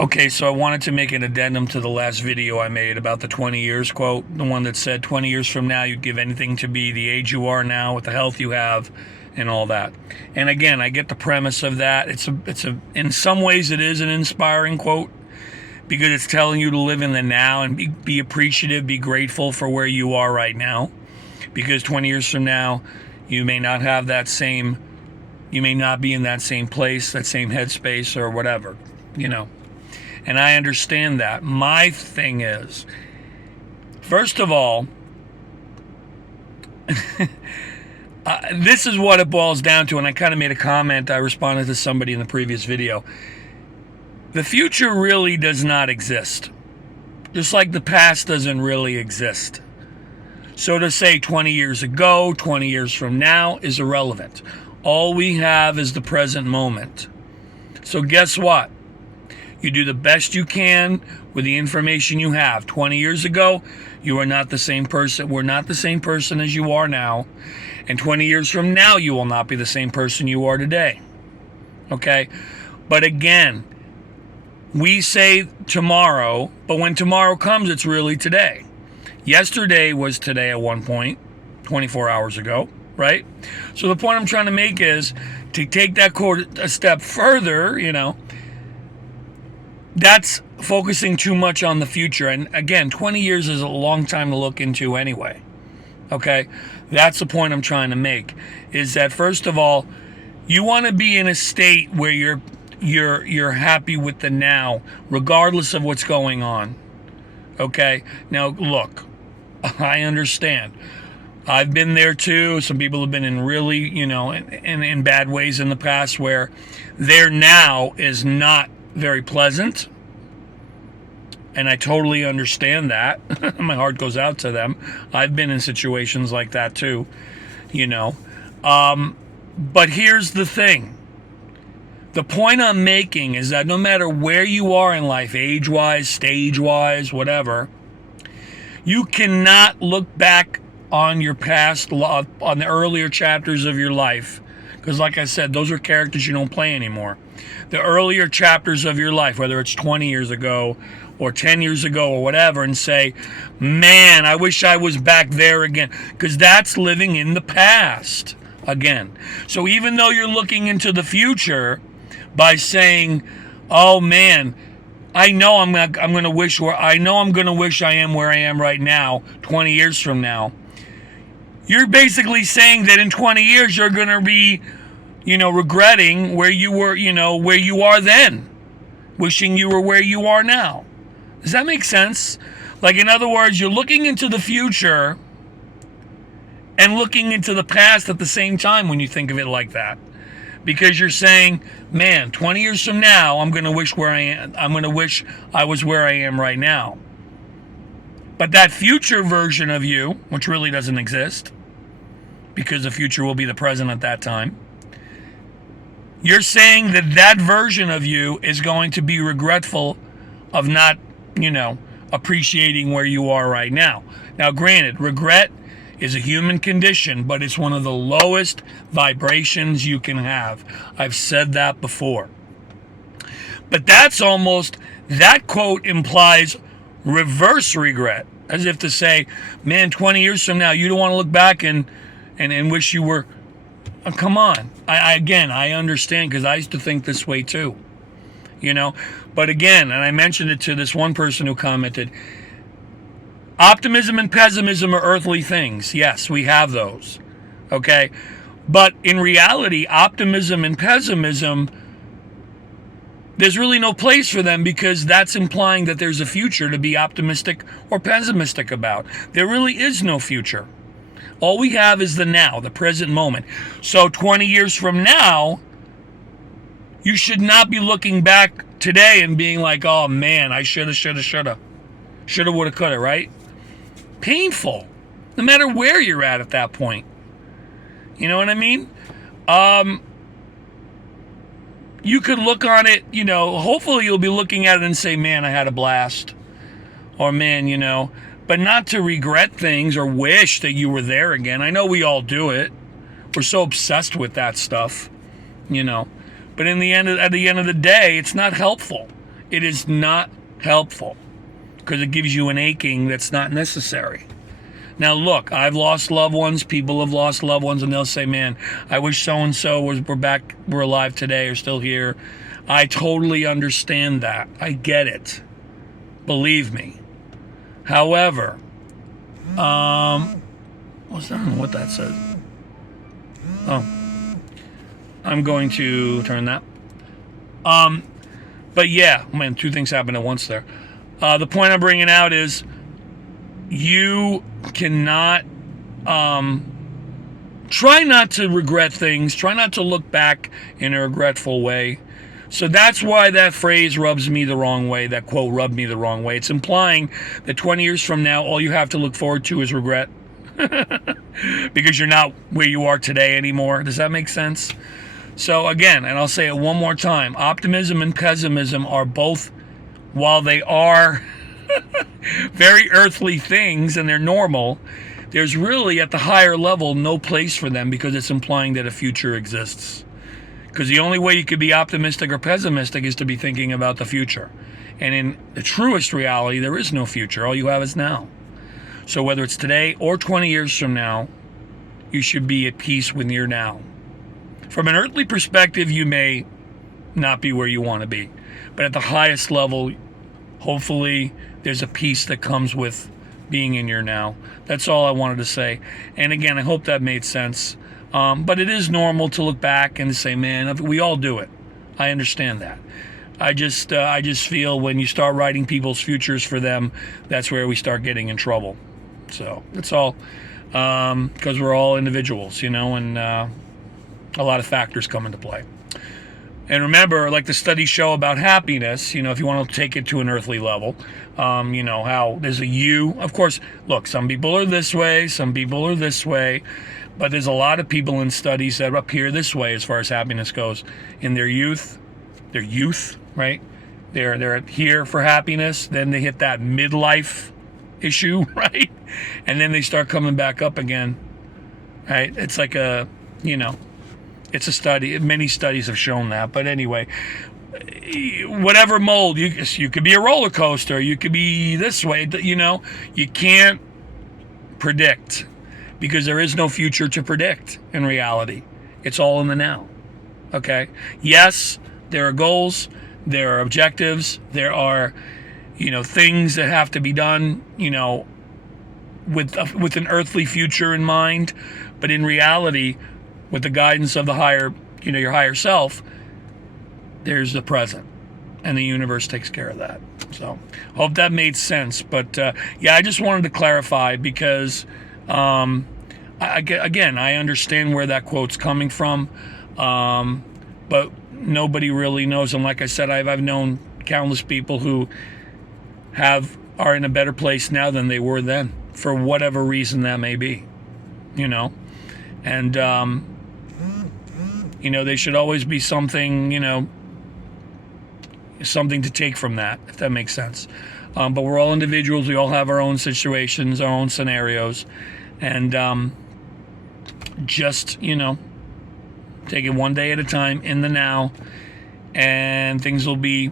Okay, so I wanted to make an addendum to the last video I made about the 20 years quote, the one that said 20 years from now you'd give anything to be the age you are now with the health you have and all that. And again, I get the premise of that. It's a in some ways it is an inspiring quote because it's telling you to live in the now and be appreciative, be grateful for where you are right now. Because 20 years from now, you may not have that same, you may not be in that same place, that same headspace or whatever, you know. And I understand that. My thing is, first of all, this is what it boils down to, and I kind of made a comment. I responded to somebody in the previous video. The future really does not exist, just like the past doesn't really exist. So to say 20 years ago, 20 years from now is irrelevant. All we have is the present moment. So guess what? You do the best you can with the information you have. 20 years ago, you are not the same person. We're not the same person as you are now. And 20 years from now, you will not be the same person you are today. Okay? But again, we say tomorrow, but when tomorrow comes, it's really today. Yesterday was today at one point, 24 hours ago, right? So the point I'm trying to make is to take that quote a step further, you know, that's focusing too much on the future. And again, 20 years is a long time to look into anyway. Okay? That's the point I'm trying to make. Is that first of all, you want to be in a state where you're happy with the now, regardless of what's going on. Okay? Now look, I understand. I've been there too. Some people have been in really, you know, in bad ways in the past where their now is not very pleasant, and I totally understand that. My heart goes out to them. I've been in situations like that too, you know. But here's the thing. The point I'm making is that no matter where you are in life, age-wise, stage-wise, whatever, you cannot look back on your past, on the earlier chapters of your life, because like I said, those are characters you don't play anymore. The earlier chapters of your life, whether it's 20 years ago or 10 years ago or whatever, and say, man, I wish I was back there again, because that's living in the past again. So even though you're looking into the future by saying, oh man, I know I'm going to wish I am where I am right now 20 years from now. You're basically saying that in 20 years you're going to be, you know, regretting where you were, you know, where you are then, wishing you were where you are now. Does that make sense? Like, in other words, you're looking into the future and looking into the past at the same time when you think of it like that. Because you're saying, man, 20 years from now, I'm going to wish where I am. I'm going to wish I was where I am right now. But that future version of you, which really doesn't exist, because the future will be the present at that time, you're saying that that version of you is going to be regretful of not, you know, appreciating where you are right now. Now, granted, regret is a human condition, but it's one of the lowest vibrations you can have. I've said that before. But that quote implies reverse regret, as if to say, man, 20 years from now, you don't want to look back and wish you were. Oh, come on. I understand, because I used to think this way too. You know? But again, and I mentioned it to this one person who commented, optimism and pessimism are earthly things. Yes, we have those. Okay? But in reality, optimism and pessimism, there's really no place for them, because that's implying that there's a future to be optimistic or pessimistic about. There really is no future. All we have is the now, the present moment. So 20 years from now, you should not be looking back today and being like, oh man, I shoulda, woulda, coulda, right? Painful. No matter where you're at that point. You know what I mean? You could look on it, you know, hopefully you'll be looking at it and say, man, I had a blast. Or man, you know, but not to regret things or wish that you were there again. I know we all do it. We're so obsessed with that stuff, you know. But at the end of the day, it's not helpful. It is not helpful because it gives you an aching that's not necessary. Now, look, I've lost loved ones. People have lost loved ones, and they'll say, man, I wish so-and-so were alive today or still here. I totally understand that. I get it. Believe me. However, I don't know what that says. Oh, I'm going to turn that. But yeah, man, two things happened at once there. The point I'm bringing out is you cannot try not to regret things. Try not to look back in a regretful way. So that's why that phrase rubs me the wrong way. That quote rubbed me the wrong way. It's implying that 20 years from now, all you have to look forward to is regret. Because you're not where you are today anymore. Does that make sense? So again, and I'll say it one more time, optimism and pessimism are both, while they are very earthly things and they're normal, there's really at the higher level no place for them because it's implying that a future exists. Because the only way you could be optimistic or pessimistic is to be thinking about the future. And in the truest reality, there is no future. All you have is now. So whether it's today or 20 years from now, you should be at peace with your now. From an earthly perspective, you may not be where you want to be. But at the highest level, hopefully there's a peace that comes with being in your now. That's all I wanted to say. And again, I hope that made sense. But it is normal to look back and say, man, we all do it. I understand that. I just feel when you start writing people's futures for them, that's where we start getting in trouble. So that's all. Because we're all individuals, and a lot of factors come into play. And remember, like the studies show about happiness, if you want to take it to an earthly level, how there's a you. Of course, look, some people are this way, some people are this way, but there's a lot of people in studies that appear this way as far as happiness goes. In their youth, right? They're here for happiness, then they hit that midlife issue, right? And then they start coming back up again, right? It's like it's a study. Many studies have shown that. But anyway, whatever mold, you could be a roller coaster. You could be this way. You can't predict because there is no future to predict in reality. It's all in the now. Okay? Yes, there are goals. There are objectives. There are, things that have to be done, with an earthly future in mind. But in reality, with the guidance of the higher, your higher self, there's the present, and the universe takes care of that. So, hope that made sense. But I just wanted to clarify because, I understand where that quote's coming from, but nobody really knows. And like I said, I've known countless people who are in a better place now than they were then, for whatever reason that may be, and. There should always be something, something to take from that, if that makes sense. But we're all individuals. We all have our own situations, our own scenarios. And just, take it one day at a time in the now. And things will be,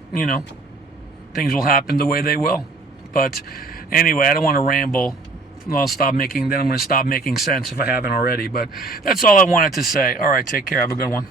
things will happen the way they will. But anyway, I don't want to ramble. I'm going to stop making sense if I haven't already. But that's all I wanted to say. All right, take care. Have a good one.